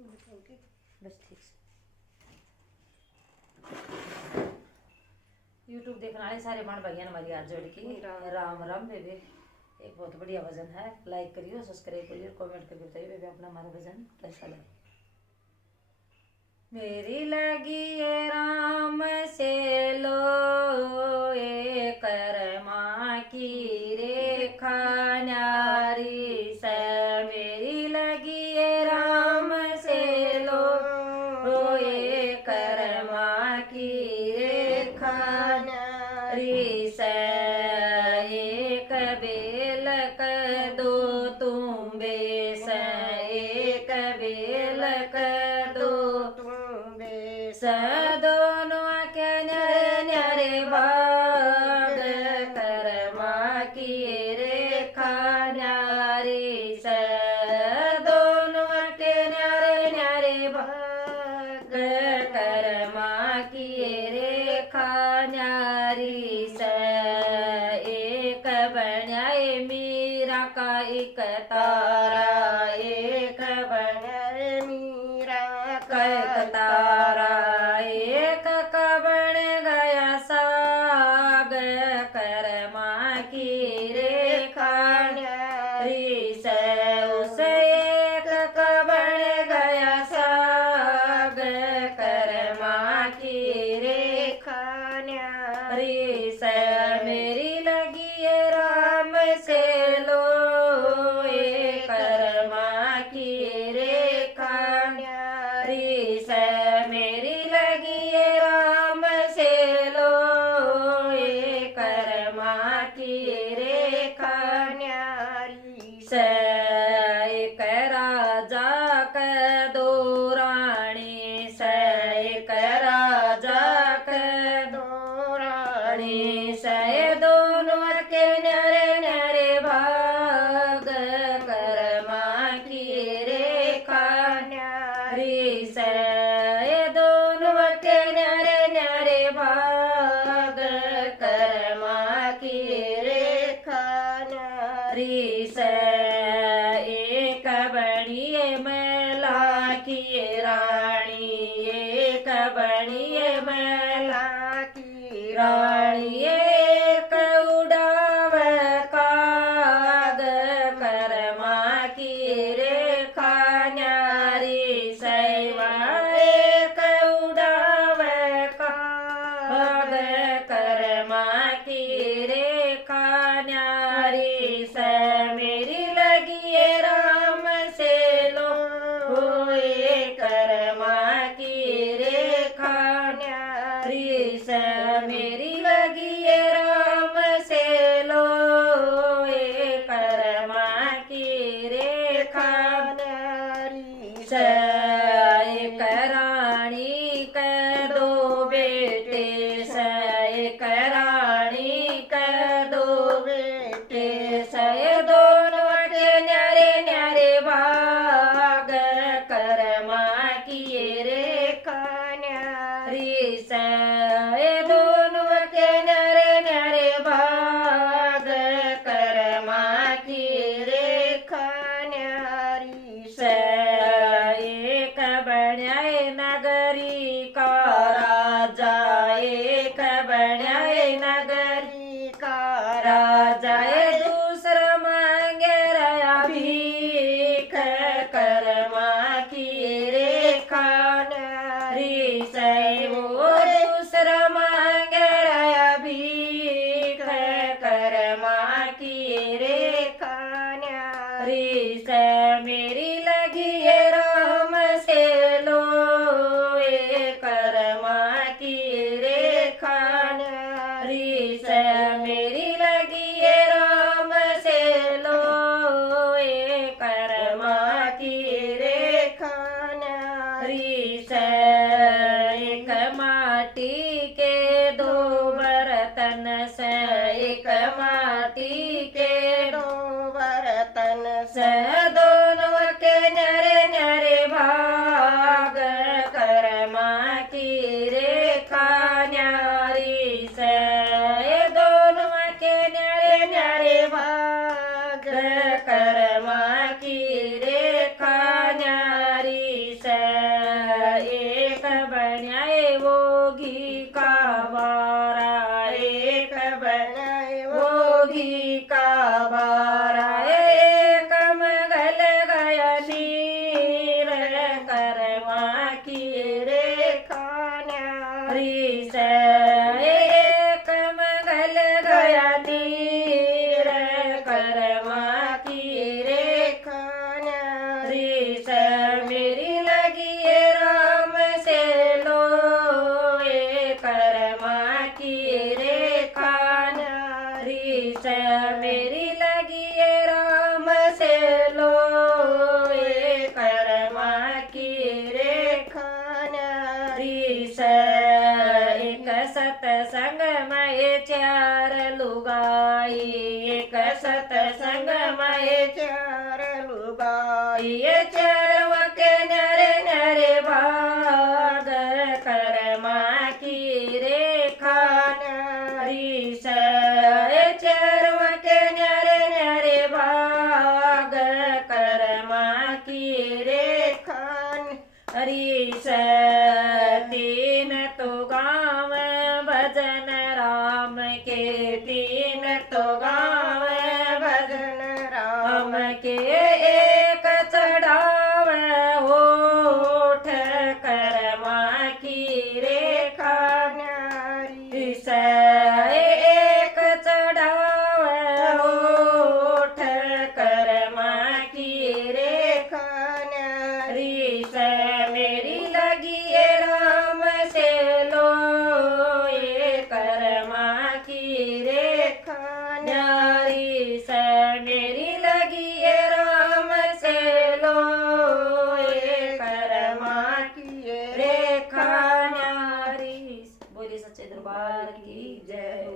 बस ठीक से यूट्यूब देखने वाले सारे बहन भाइयों हमारी हाथ जोड़ की राम राम बेबी। एक बहुत बढ़िया भजन है, लाइक करियो, सब्सक्राइब करियो, कमेंट करके बताइए बेबी अपना हमारा भजन कैसा लगे। मेरी लगी ये राम से लो ये करमा की रेखा न्यारी से, मेरी लगी ये राम से लो ये करमा की रेखा न्यारी से, एक बेल कर दो तुम बेस, एक बेल कर दो दोनों के न्यारे न्यारे भाग करमा की रेखा न्यारी से, दोनों के न्यारे न्यारे भाग करमा की रेखा न्यारी से, एक बनाए मीरा का एक तारा, एक बनाए मीरा का एक तारा, एक कबण गया साग करमा की रेखा न्यारी से, उस एक कबण गया साग करमा की रेखा न्यारी से, मेरी लगी है राम से लो ये करमा की रेखा न्यारी से, मेरी लगी है राम से लो ये करमा की रेखा न्यारी से, एक राजा का दो रानी से, एक राजा का दो रानी से, दोनों के न्यारे न्यारे भाग करमा की रेखा न्यारी से, दोनों के न्यारे न्यारे भाग करमा की रेखा न्यारी से, एक बनिए मैला की रानी, एक बनिए मैला की रानी, एक उड़ाव काग करमा की रेखा न्यारी से, एक उड़ाव काग करमा की रेखा न्यारी से, मेरी लगी है राम से लो ये करमा की रेखा न्यारी से, मेरी लगी है राम से लो ये करमा की रेखा न्यारी से, एक रानी के दो बेटे से, एक रानी के दो बेटे से, दोनों के न्यारे न्यारे भाग करमा की रेखा न्यारी से, दोनों के न्यारे न्यारे भाग करमा की रेखा न्यारी से, एक बनाए नगरी का राजा, एक बनाए नगरी का राजा, दूसरा मांगे रया भीख करमा की रेखा न्यारी से, वो दूसरा मांगे रया भीख करमा की रेखा न्यारी से, मेरी लगी है राम से लो ये करमा की रेखा न्यारी से, मेरी लगी है राम से लो ये करमा की रेखा न्यारी से, एक माटी के दो बर्तन से, एक माटी के दो बर्तन से, दोनों के न्यारे ये चरवक नरे नरे भाग कर्मा की रेखा नारी चरवक नरे नरे भाग कर्मा की रेखा हरीश तीन तो गाँव भजन राम के तीन तो गाँव भजन राम के एक चढ़ाव होठ कर्मा की रेखा नारी एक चढ़ाव होठ कर्मा की रेखा नारी मेरी लगी है राम से लो ये कर्मा की रेखा नारी मेरी लगी है राम से लो ये कर्मा की रेखा नारी। बोलिए सच्चे दरबार की जय।